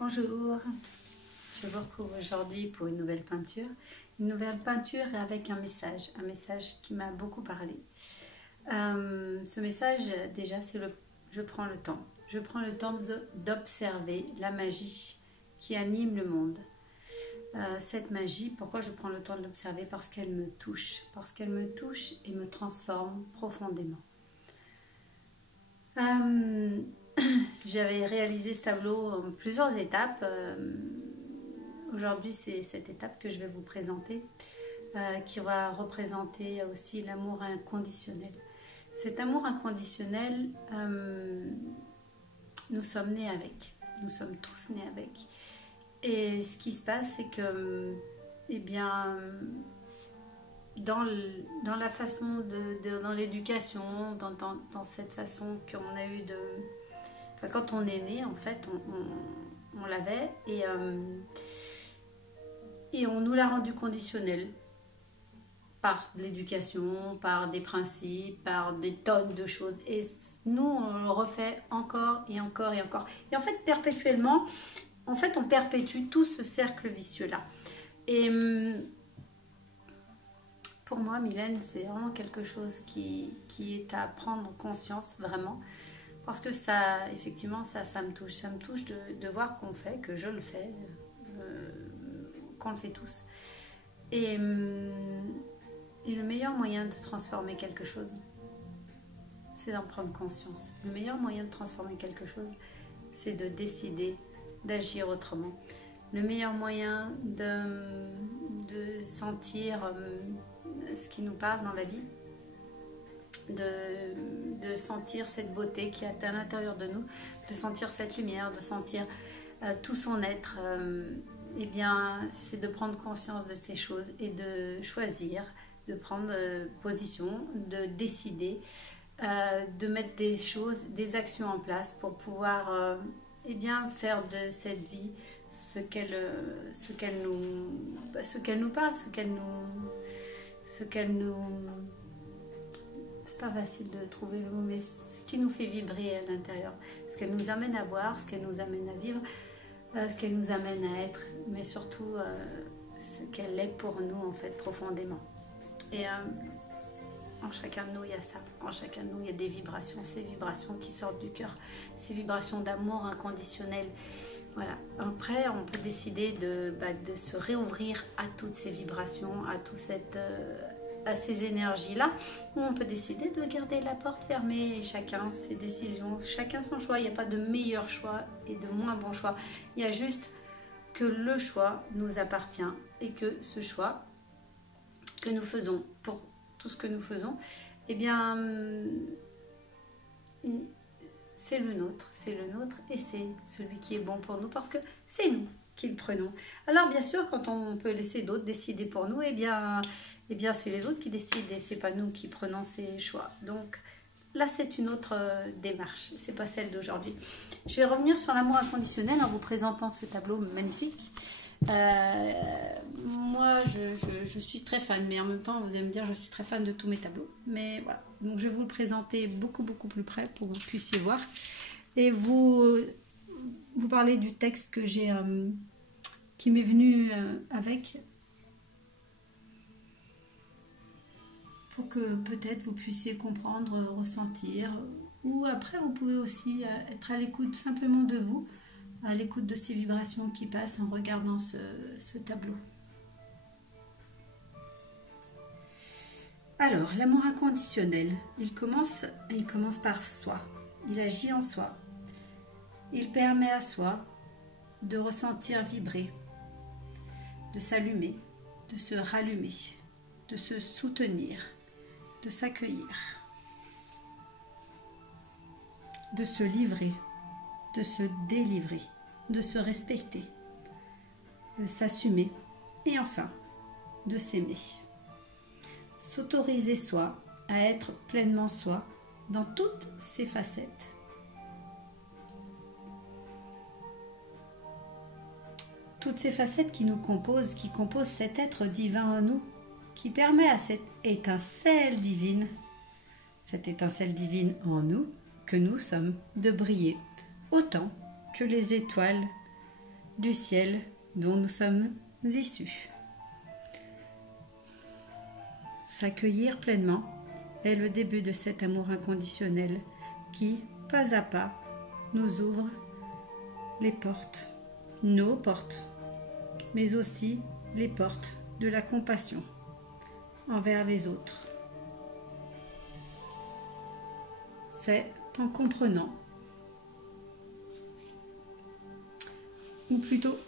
Bonjour, je vous retrouve aujourd'hui pour une nouvelle peinture. Une nouvelle peinture avec un message qui m'a beaucoup parlé. Ce message, déjà, c'est je prends le temps. Je prends le temps d'observer la magie qui anime le monde. Cette magie, pourquoi je prends le temps de l'observer? Parce qu'elle me touche. Parce qu'elle me touche et me transforme profondément. J'avais réalisé ce tableau en plusieurs étapes. Aujourd'hui, c'est cette étape que je vais vous présenter, qui va représenter aussi l'amour inconditionnel. Cet amour inconditionnel, nous sommes nés avec. Nous sommes tous nés avec. Et ce qui se passe, c'est que, eh bien, dans la façon dans l'éducation, dans cette façon qu'on a eu de... Enfin, quand on est né, en fait, on l'avait et on nous l'a rendu conditionnel par l'éducation, par des principes, par des tonnes de choses. Et nous, on le refait encore et encore et encore. Et en fait, perpétuellement, on perpétue tout ce cercle vicieux-là. Et pour moi, Mylène, c'est vraiment quelque chose qui est à prendre conscience, vraiment. Parce que ça, effectivement, ça me touche. Ça me touche de voir qu'on fait, que je le fais, qu'on le fait tous. Et le meilleur moyen de transformer quelque chose, c'est d'en prendre conscience. Le meilleur moyen de transformer quelque chose, c'est de décider d'agir autrement. Le meilleur moyen de sentir ce qui nous parle dans la vie, de sentir cette beauté qui est à l'intérieur de nous, de sentir cette lumière, de sentir tout son être, eh bien, c'est de prendre conscience de ces choses et de choisir, de prendre position, de décider, de mettre des choses, des actions en place pour pouvoir eh bien, faire de cette vie ce qu'elle nous parle, ce qu'elle nous... C'est pas facile de trouver le mot, mais ce qui nous fait vibrer à l'intérieur, ce qu'elle nous amène à voir, ce qu'elle nous amène à vivre, ce qu'elle nous amène à être, mais surtout ce qu'elle est pour nous en fait profondément. Et en chacun de nous il y a ça, en chacun de nous il y a des vibrations, ces vibrations qui sortent du cœur, ces vibrations d'amour inconditionnel. Voilà. Après on peut décider de se réouvrir à toutes ces vibrations, à toute cette... à ces énergies-là, où on peut décider de garder la porte fermée, et chacun ses décisions, chacun son choix. Il n'y a pas de meilleur choix et de moins bon choix. Il y a juste que le choix nous appartient et que ce choix que nous faisons, pour tout ce que nous faisons, eh bien, c'est le nôtre et c'est celui qui est bon pour nous parce que c'est nous qui le prenons. Alors bien sûr, quand on peut laisser d'autres décider pour nous, eh bien c'est les autres qui décident et c'est pas nous qui prenons ces choix. Donc là, c'est une autre démarche, c'est pas celle d'aujourd'hui. Je vais revenir sur l'amour inconditionnel en vous présentant ce tableau magnifique. Moi, je suis très fan, mais en même temps, vous allez me dire, je suis très fan de tous mes tableaux. Mais voilà, donc je vais vous le présenter beaucoup plus près pour que vous puissiez voir et vous parler du texte que j'ai, qui m'est venu avec, pour que peut-être vous puissiez comprendre, ressentir, ou après vous pouvez aussi être à l'écoute simplement de vous, à l'écoute de ces vibrations qui passent en regardant ce tableau. Alors, l'amour inconditionnel, il commence par soi, il agit en soi, il permet à soi de ressentir vibrer, de s'allumer, de se rallumer, de se soutenir, de s'accueillir, de se livrer, de se délivrer, de se respecter, de s'assumer et enfin de s'aimer. S'autoriser soi à être pleinement soi dans toutes ses facettes. Toutes ces facettes qui nous composent, qui composent cet être divin en nous, qui permet à cette étincelle divine en nous, que nous sommes, de briller autant que les étoiles du ciel dont nous sommes issus. S'accueillir pleinement est le début de cet amour inconditionnel qui, pas à pas, nous ouvre les portes, nos portes, mais aussi les portes de la compassion envers les autres. C'est en comprenant, ou plutôt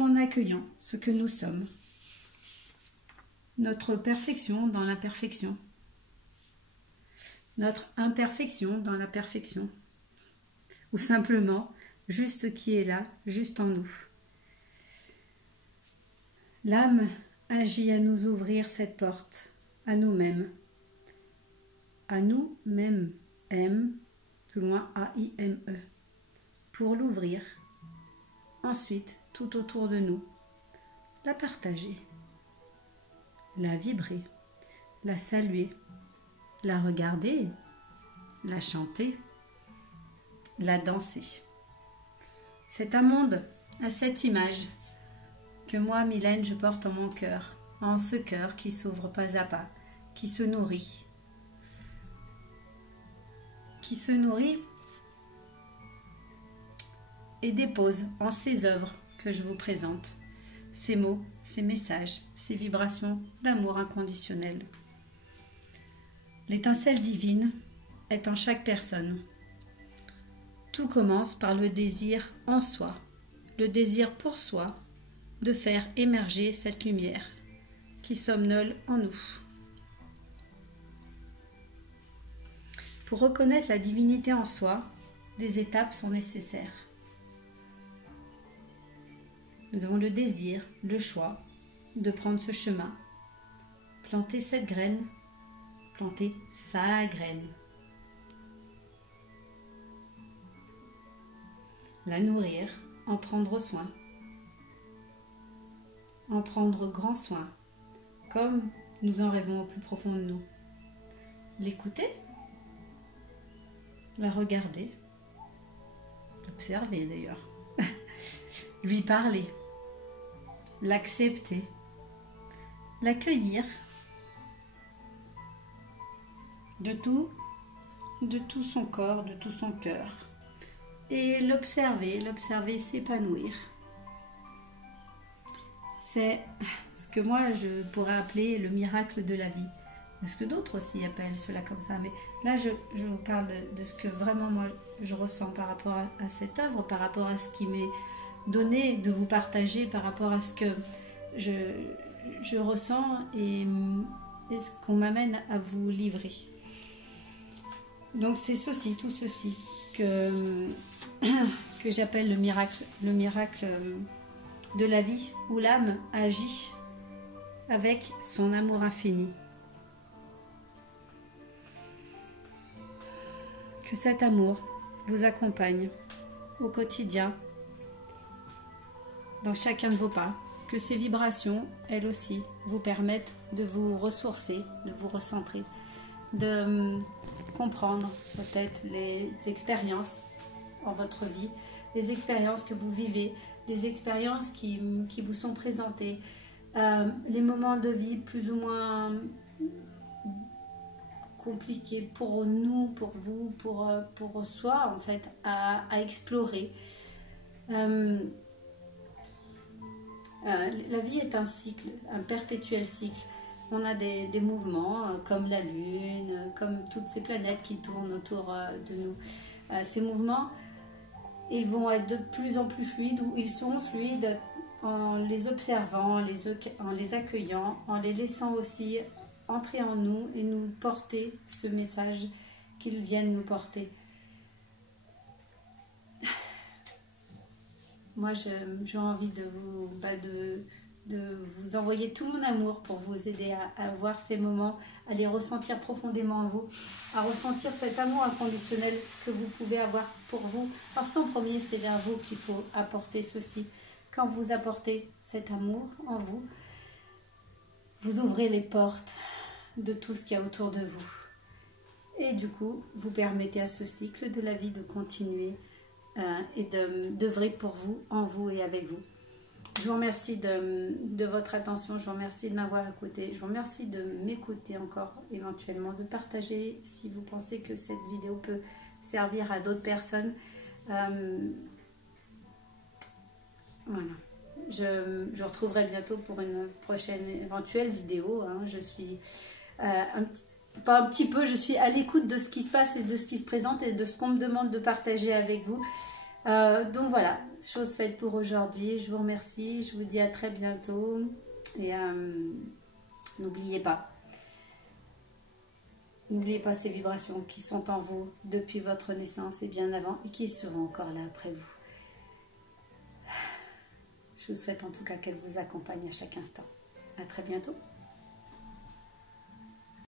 en accueillant ce que nous sommes, notre perfection dans l'imperfection, notre imperfection dans la perfection, ou simplement juste qui est là, juste en nous. L'âme agit à nous ouvrir cette porte, à nous-mêmes, M, plus loin A-I-M-E, pour l'ouvrir, ensuite tout autour de nous, la partager, la vibrer, la saluer, la regarder, la chanter, la danser. C'est un monde à cette image que moi, Mylène, je porte en mon cœur, en ce cœur qui s'ouvre pas à pas, qui se nourrit et dépose en ces œuvres que je vous présente, ces mots, ces messages, ces vibrations d'amour inconditionnel. L'étincelle divine est en chaque personne. Tout commence par le désir en soi, le désir pour soi de faire émerger cette lumière qui somnole en nous. Pour reconnaître la divinité en soi, des étapes sont nécessaires. Nous avons le désir, le choix de prendre ce chemin, planter cette graine, planter sa graine, la nourrir, en prendre soin, en prendre grand soin, comme nous en rêvons au plus profond de nous. L'écouter, la regarder, l'observer d'ailleurs, lui parler, l'accepter, l'accueillir de tout son corps, de tout son cœur, et l'observer s'épanouir. C'est ce que moi je pourrais appeler le miracle de la vie. Est-ce que d'autres aussi appellent cela comme ça? Mais là je vous parle de ce que vraiment moi je ressens par rapport à cette œuvre, par rapport à ce qui m'est donné de vous partager, par rapport à ce que je ressens et ce qu'on m'amène à vous livrer. Donc c'est tout ceci que j'appelle le miracle de la vie, où l'âme agit avec son amour infini. Que cet amour vous accompagne au quotidien, dans chacun de vos pas, que ces vibrations, elles aussi, vous permettent de vous ressourcer, de vous recentrer, de comprendre peut-être les expériences en votre vie, les expériences que vous vivez, les expériences qui vous sont présentées, les moments de vie plus ou moins compliqués pour nous, pour vous, pour soi en fait, à explorer. La vie est un cycle, un perpétuel cycle. On a des mouvements comme la Lune, comme toutes ces planètes qui tournent autour de nous. Ces mouvements, ils vont être de plus en plus fluides, ou ils sont fluides en les observant, en les accueillant, en les laissant aussi entrer en nous et nous porter ce message qu'ils viennent nous porter. Moi, j'ai envie de vous envoyer tout mon amour pour vous aider à voir ces moments, à les ressentir profondément en vous, à ressentir cet amour inconditionnel que vous pouvez avoir pour vous. Parce qu'en premier, c'est vers vous qu'il faut apporter ceci. Quand vous apportez cet amour en vous, vous ouvrez les portes de tout ce qu'il y a autour de vous. Et du coup, vous permettez à ce cycle de la vie de continuer et d'œuvrer pour vous, en vous et avec vous. Je vous remercie de votre attention, je vous remercie de m'avoir écouté, je vous remercie de m'écouter encore éventuellement, de partager si vous pensez que cette vidéo peut servir à d'autres personnes. Voilà. Je vous retrouverai bientôt pour une prochaine éventuelle vidéo. Je suis pas un petit peu, je suis à l'écoute de ce qui se passe et de ce qui se présente et de ce qu'on me demande de partager avec vous. Donc voilà, chose faite pour aujourd'hui. Je vous remercie, je vous dis à très bientôt et n'oubliez pas ces vibrations qui sont en vous depuis votre naissance et bien avant et qui seront encore là après vous. Je vous souhaite en tout cas qu'elle vous accompagne à chaque instant. À très bientôt.